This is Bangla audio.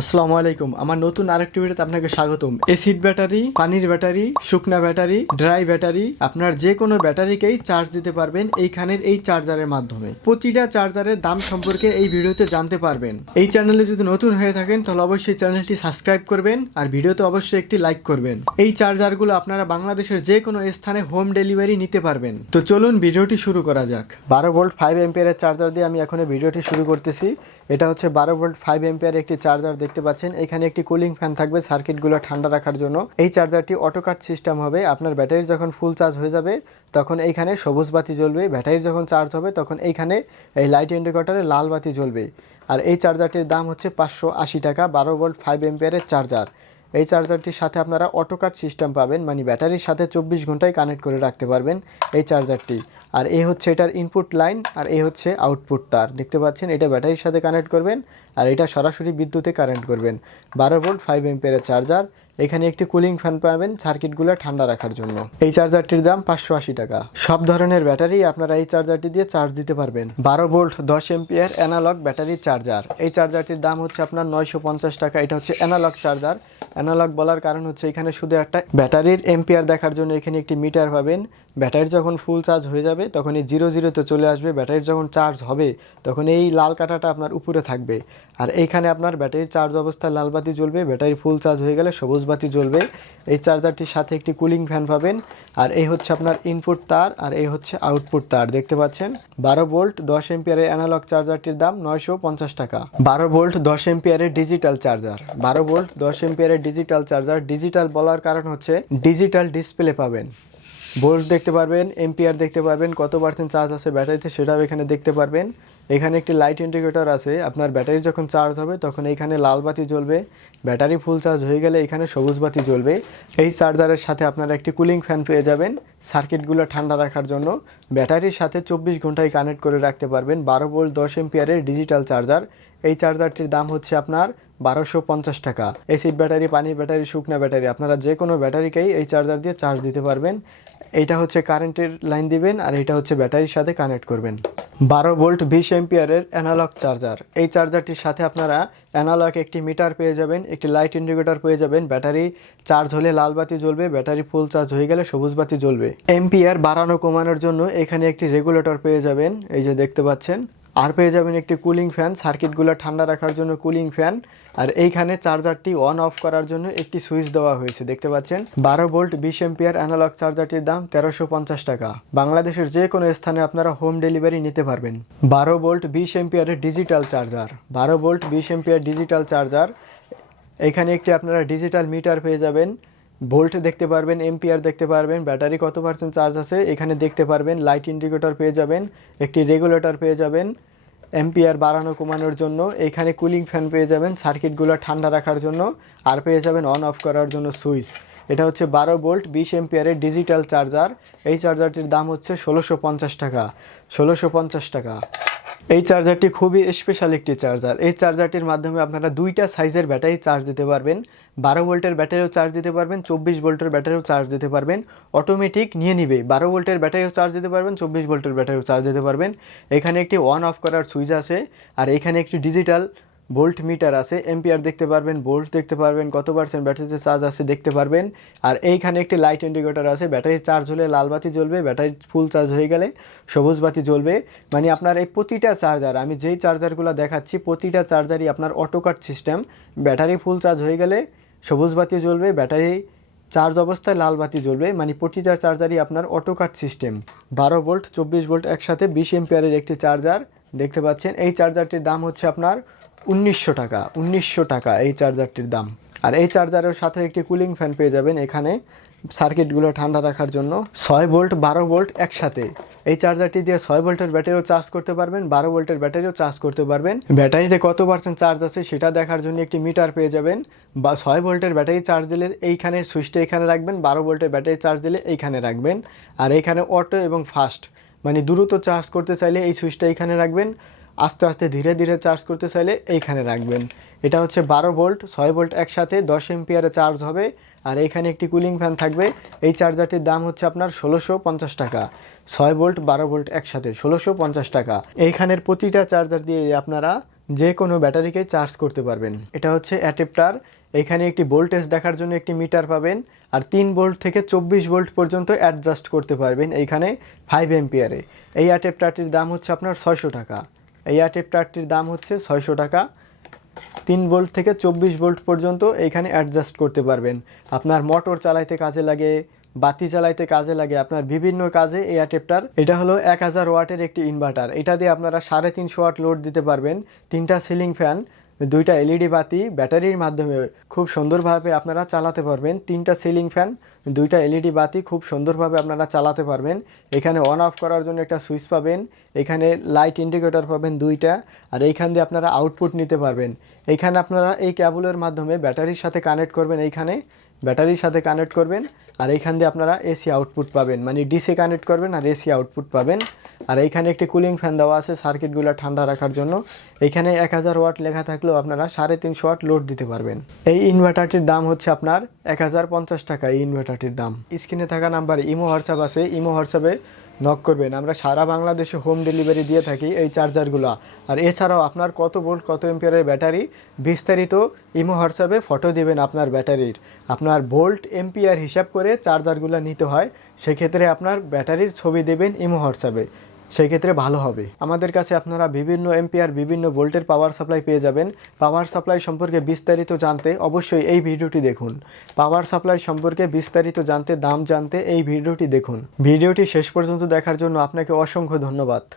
আসসালামু আলাইকুম। আমার নতুন আরেকটি ভিডিওতে আপনাকে স্বাগতম। এসিড ব্যাটারি, পানির ব্যাটারি, শুকনা ব্যাটারি, ড্রাই ব্যাটারি, আপনার যে কোনো ব্যাটারিকেই চার্জ দিতে পারবেন এইখানের এই চার্জারের মাধ্যমে। প্রতিটা চার্জারের দাম সম্পর্কে এই ভিডিওতে জানতে পারবেন। এই চ্যানেলে যদি নতুন হয়ে থাকেন, তাহলে অবশ্যই চ্যানেলটি সাবস্ক্রাইব করবেন আর ভিডিওতে অবশ্যই একটি লাইক করবেন। এই চার্জারগুলো আপনারা বাংলাদেশের যে কোনো স্থানে হোম ডেলিভারি নিতে পারবেন। তো চলুন ভিডিওটি শুরু করা যাক। বারো ভোল্ট ফাইভ এম্পিয়ারের চার্জার দিয়ে আমি এখন ভিডিওটি শুরু করতেছি। এটা হচ্ছে বারো ভোল্ট ফাইভ এম্পিয়ার একটি চার্জার দেখতে পাচ্ছেন, এখানে একটি কুলিং ফ্যান থাকবে সার্কিটগুলো ঠান্ডা রাখার জন্য। এই চার্জারটি অটো কাট সিস্টেম হবে, আপনার ব্যাটারি যখন ফুল চার্জ হয়ে যাবে, তখন এইখানে সবুজ বাতি জ্বলবে ব্যাটারি যখন চার্জ হবে, তখন এইখানে এই লাইট ইন্ডিকেটরে লাল বাতি জ্বলবে। আর এই চার্জারটির দাম হচ্ছে পাঁচশো আশি টাকা, বারো ভোল্ট ফাইভ এম্পিয়ারের চার্জার এই চার্জারটির সাথে আপনারা অটো কাট সিস্টেম পাবেন মানে ব্যাটারির সাথে চব্বিশ ঘন্টায় কানেক্ট করে রাখতে পারবেন এই চার্জারটি আর এই হচ্ছে এটার ইনপুট লাইন আর এই হচ্ছে আউটপুট তার। দেখতে পাচ্ছেন, এটা ব্যাটারির সাথে কানেক্ট করবেন, আর এটা সরাসরি বিদ্যুতে কারেন্ট করবেন। বারো ভোল্ট ফাইভ এম্পিয়ারের চার্জার এখানে একটি কুলিং ফ্যান পাবেন সার্কিটগুলো ঠান্ডা রাখার জন্য। এই চার্জারটির দাম পাঁচশো আশি টাকা। সব ধরনের ব্যাটারি আপনারা এই চার্জারটি দিয়ে চার্জ দিতে পারবেন। বারো ভোল্ট দশ এম্পিয়ার অ্যানালগ ব্যাটারি চার্জার এই চার্জারটির দাম হচ্ছে আপনার নয়শো পঞ্চাশ টাকা। এটা হচ্ছে অ্যানালগ চার্জার অ্যানালগ বলার কারণ হচ্ছে এখানে শুধু একটা ব্যাটারির এম্পিয়ার দেখার জন্য এখানে একটি মিটার পাবেন। ব্যাটারি যখন ফুল চার্জ হয়ে যাবে তখন এই জিরো জিরোতে চলে আসবে, ব্যাটারির যখন চার্জ হবে, তখন এই লাল কাঁটাটা আপনার উপরে থাকবে। আর এইখানে আপনার ব্যাটারির চার্জ অবস্থায় লাল বাতি জ্বলবে ব্যাটারি ফুল চার্জ হয়ে গেলে সবুজ বাতি জ্বলবে। এই চার্জারটির সাথে একটি কুলিং ফ্যান পাবেন। আর এই হচ্ছে আপনার ইনপুট তার, আর এই হচ্ছে আউটপুট তার। দেখতে পাচ্ছেন? বারো ভোল্ট দশ এম্পিয়ারের অ্যানালগ চার্জারটির দাম নয়শো পঞ্চাশ টাকা। বারো ভোল্ট দশ এম্পিয়ারের ডিজিটাল চার্জার বারো ভোল্ট দশ এম্পিয়ারের ডিজিটাল চার্জার ডিজিটাল বলার কারণ হচ্ছে ডিজিটাল ডিসপ্লে পাবেন। ভোল্ট দেখতে পারবেন এম্পিয়ার দেখতে পারবেন, কত পার্সেন্ট চার্জ আছে ব্যাটারিতে সেটাও এখানে দেখতে পারবেন। এখানে একটি লাইট ইন্ডিকেটর আছে, আপনার ব্যাটারি যখন চার্জ হবে তখন এইখানে লাল বাতি জ্বলবে। ব্যাটারি ফুল চার্জ হয়ে গেলে এখানে সবুজ বাতি জ্বলবে। এই চার্জারের সাথে আপনারা একটি কুলিং ফ্যান পেয়ে যাবেন। সার্কিটগুলো ঠান্ডা রাখার জন্য। ব্যাটারির সাথে চব্বিশ ঘন্টায় কানেক্ট করে রাখতে পারবেন বারো ভোল্ট, দশ এম্পিয়ারের ডিজিটাল চার্জার। এই চার্জারটির দাম হচ্ছে আপনার বারোশো পঞ্চাশ টাকা। এসিড ব্যাটারি, পানির ব্যাটারি, শুকনা ব্যাটারি, আপনারা যে কোনো ব্যাটারিকেই এই চার্জার দিয়ে চার্জ দিতে পারবেন। এইটা হচ্ছে কারেন্টের লাইন দিবেন আর এটা হচ্ছে ব্যাটারির সাথে কানেক্ট করবেন। বারো ভোল্ট, বিশ এম্পিয়ারের অ্যানালগ চার্জার। এই চার্জারটির সাথে আপনারা অ্যানালগ একটি মিটার পেয়ে যাবেন, একটি লাইট ইন্ডিকেটর পেয়ে যাবেন, ব্যাটারি চার্জ হলে লাল বাতি জ্বলবে, ব্যাটারি ফুল চার্জ হয়ে গেলে সবুজ বাতি জ্বলবে। এমপিআর বাড়ানো কমানোর জন্য এখানে একটি রেগুলেটর পেয়ে যাবেন, এই যে দেখতে পাচ্ছেন। আর পেয়ে যাবেন একটি কুলিং ফ্যান সার্কিটগুলো ঠান্ডা রাখার জন্য কুলিং ফ্যান আর এইখানে চার্জারটি অন অফ করার জন্য একটি সুইচ দেওয়া হয়েছে, দেখতে পাচ্ছেন? বারো ভোল্ট বিশ এম্পিয়ার অ্যানালগ চার্জারটির দাম তেরোশো পঞ্চাশ টাকা। বাংলাদেশের যে কোনো স্থানে আপনারা হোম ডেলিভারি নিতে পারবেন। বারো ভোল্ট বিশ এম্পিয়ারের ডিজিটাল চার্জার বারো ভোল্ট বিশ এম্পিয়ার ডিজিটাল চার্জার এখানে একটি আপনারা ডিজিটাল মিটার পেয়ে যাবেন। ভোল্ট দেখতে পারবেন এম্পিয়ার দেখতে পারবেন, ব্যাটারি কত পার্সেন্ট চার্জ আছে এখানে দেখতে পারবেন লাইট ইন্ডিকেটর পেয়ে যাবেন, একটি রেগুলেটর পেয়ে যাবেন এম্পিয়ার বাড়ানো কমানোর জন্য, এখানে কুলিং ফ্যান পেয়ে যাবেন সার্কিটগুলো ঠান্ডা রাখার জন্য, আর পেয়ে যাবেন অন অফ করার জন্য সুইচ এটা হচ্ছে বারো ভোল্ট বিশ এম্পিয়ারের ডিজিটাল চার্জার এই চার্জারটির দাম হচ্ছে ষোলোশো পঞ্চাশ টাকা, ষোলোশো পঞ্চাশ টাকা। এই চার্জারটি খুবই স্পেশাল একটি চার্জার। এই চার্জারটির মাধ্যমে আপনারা দুইটা সাইজের ব্যাটারি চার্জ দিতে পারবেন। বারো ভোল্টের ব্যাটারিও চার্জ দিতে পারবেন, চব্বিশ ভোল্টের ব্যাটারিও চার্জ দিতে পারবেন। অটোমেটিক নিয়ে নিবে, বারো ভোল্টের ব্যাটারিও চার্জ দিতে পারবেন, চব্বিশ ভোল্টের ব্যাটারিও চার্জ দিতে পারবেন। এখানে একটি অন অফ করার সুইচ আছে, আর এখানে একটি ডিজিটাল ভোল্ট মিটার আছে, এম্পিয়ার দেখতে পারবেন, ভোল্ট দেখতে পারবেন, কত পার্সেন্ট ব্যাটারিতে চার্জ আছে দেখতে পারবেন। আর এইখানে একটি লাইট ইন্ডিকেটর আছে ব্যাটারি চার্জ হলে লাল বাতি জ্বলবে ব্যাটারি ফুল চার্জ হয়ে গেলে সবুজ বাতি জ্বলবে। মানে আপনার এই প্রতিটা চার্জার আমি যেই চার্জারগুলো দেখাচ্ছি, প্রতিটা চার্জারই আপনার auto cut system battery full charge হয়ে গেলে সবুজ বাতি জ্বলবে ব্যাটারি চার্জ অবস্থায় লাল বাতি জ্বলবে। মানে প্রতিটা চার্জারই আপনার অটোকাট সিস্টেম বারো ভোল্ট চব্বিশ ভোল্ট একসাথে বিশ এম্পিয়ারের একটি চার্জার দেখতে পাচ্ছেন। এই চার্জারটির দাম হচ্ছে আপনার উনিশশো টাকা উনিশশো টাকা এই চার্জারটির দাম। আর এই চার্জারের সাথে একটি কুলিং ফ্যান পেয়ে যাবেন এখানে। সার্কিটগুলো ঠান্ডা রাখার জন্য। ছয় ভোল্ট, বারো ভোল্ট একসাথে। এই চার্জারটি দিয়ে ছয় ভোল্টের ব্যাটারিও চার্জ করতে পারবেন, বারো ভোল্টের ব্যাটারিও চার্জ করতে পারবেন। ব্যাটারিতে কত পার্সেন্ট চার্জ আছে সেটা দেখার জন্য একটি মিটার পেয়ে যাবেন। বা ছয় ভোল্টের ব্যাটারি চার্জ দিলে এইখানে সুইচটা এখানে রাখবেন, বারো ভোল্টের ব্যাটারি চার্জ দিলে এইখানে রাখবেন। আর এইখানে অটো এবং ফাস্ট মানে দ্রুত চার্জ করতে চাইলে এই সুইচটা এইখানে রাখবেন। আস্তে আস্তে ধীরে ধীরে চার্জ করতে চাইলে এইখানে রাখবেন। এটা হচ্ছে বারো ভোল্ট ছয় ভোল্ট একসাথে দশ এম্পিয়ারে চার্জ হবে। আর এইখানে একটি কুলিং ফ্যান থাকবে। এই চার্জারটির দাম হচ্ছে আপনার ষোলোশো পঞ্চাশ টাকা। ছয় ভোল্ট বারো ভোল্ট একসাথে ষোলোশো পঞ্চাশ টাকা। এইখানের প্রতিটা চার্জার দিয়ে আপনারা যে কোনো ব্যাটারিকে চার্জ করতে পারবেন। এটা হচ্ছে অ্যাডাপ্টার এখানে একটি ভোল্টেজ দেখার জন্য একটি মিটার পাবেন। আর তিন ভোল্ট থেকে চব্বিশ ভোল্ট পর্যন্ত অ্যাডজাস্ট করতে পারবেন এইখানে ফাইভ এম্পিয়ারে এই অ্যাডাপ্টারটির দাম হচ্ছে আপনার ছয়শো টাকা। এই অ্যাডাপ্টারটির দাম হচ্ছে ছয়শো টাকা। তিন ভোল্ট থেকে চব্বিশ ভোল্ট পর্যন্ত এইখানে অ্যাডজাস্ট করতে পারবেন। আপনার মোটর চালাইতে কাজে লাগে, বাতি চালাইতে কাজে লাগে, আপনার বিভিন্ন কাজে এই অ্যাটেপটার এটা হলো এক হাজার ওয়াটের একটি ইনভার্টার এটা দিয়ে আপনারা সাড়ে তিনশো ওয়াট লোড দিতে পারবেন। তিনটা সিলিং ফ্যান দুইটা এলইডি বাতি ব্যাটারির মাধ্যমে খুব সুন্দরভাবে আপনারা চালাতে পারবেন। তিনটা সিলিং ফ্যান দুইটা এলইডি বাতি খুব সুন্দরভাবে আপনারা চালাতে পারবেন। এখানে অন অফ করার জন্য একটা সুইচ পাবেন। এখানে লাইট ইন্ডিকেটর পাবেন দুইটা। আর এইখান দিয়ে আপনারা আউটপুট নিতে পারবেন। এইখানে আপনারা এই ক্যাবলের মাধ্যমে ব্যাটারির সাথে কানেক্ট করবেন এইখানে। ব্যাটারির সাথে কানেক্ট করবেন। আর এইখান দিয়ে আপনারা এসি আউটপুট পাবেন। মানে ডিসি কানেক্ট করবেন আর এসি আউটপুট পাবেন। আর এইখানে একটি কুলিং ফ্যান দেওয়া আছে সার্কিটগুলো ঠান্ডা রাখার জন্য। এখানে এক হাজার ওয়াট লেখা থাকলেও আপনারা সাড়ে তিনশো ওয়াট লোড দিতে পারবেন। এই ইনভার্টারটির দাম হচ্ছে আপনার এক হাজার পঞ্চাশ টাকা, এই ইনভার্টারটির দাম। স্ক্রিনে থাকা নাম্বার ইমো, হোয়াটসঅ্যাপ আছে। ইমো, হোয়াটসঅ্যাপে নক করবেন। আমরা সারা বাংলাদেশে হোম ডেলিভারি দিয়ে থাকি এই চার্জারগুলো আর এছাড়াও আপনার কত বোল্ট কত এম্পিয়ারের ব্যাটারি, বিস্তারিত ইমো হোয়াটসঅ্যাপে ফটো দেবেন আপনার ব্যাটারির। আপনার বোল্ট এম্পিয়ার হিসাব করে চার্জারগুলো নিতে হয়, সেক্ষেত্রে আপনার ব্যাটারির ছবি দেবেন ইমো হোয়াটসঅ্যাপে সেক্ষেত্রে ভালো হবে। আমাদের কাছে আপনারা বিভিন্ন এমপিআর বিভিন্ন ভোল্টের পাওয়ার সাপ্লাই পেয়ে যাবেন। পাওয়ার সাপ্লাই সম্পর্কে বিস্তারিত জানতে অবশ্যই এই ভিডিওটি দেখুন। পাওয়ার সাপ্লাই সম্পর্কে বিস্তারিত জানতে, দাম জানতে এই ভিডিওটি দেখুন। ভিডিওটি শেষ পর্যন্ত দেখার জন্য আপনাকে অসংখ্য ধন্যবাদ।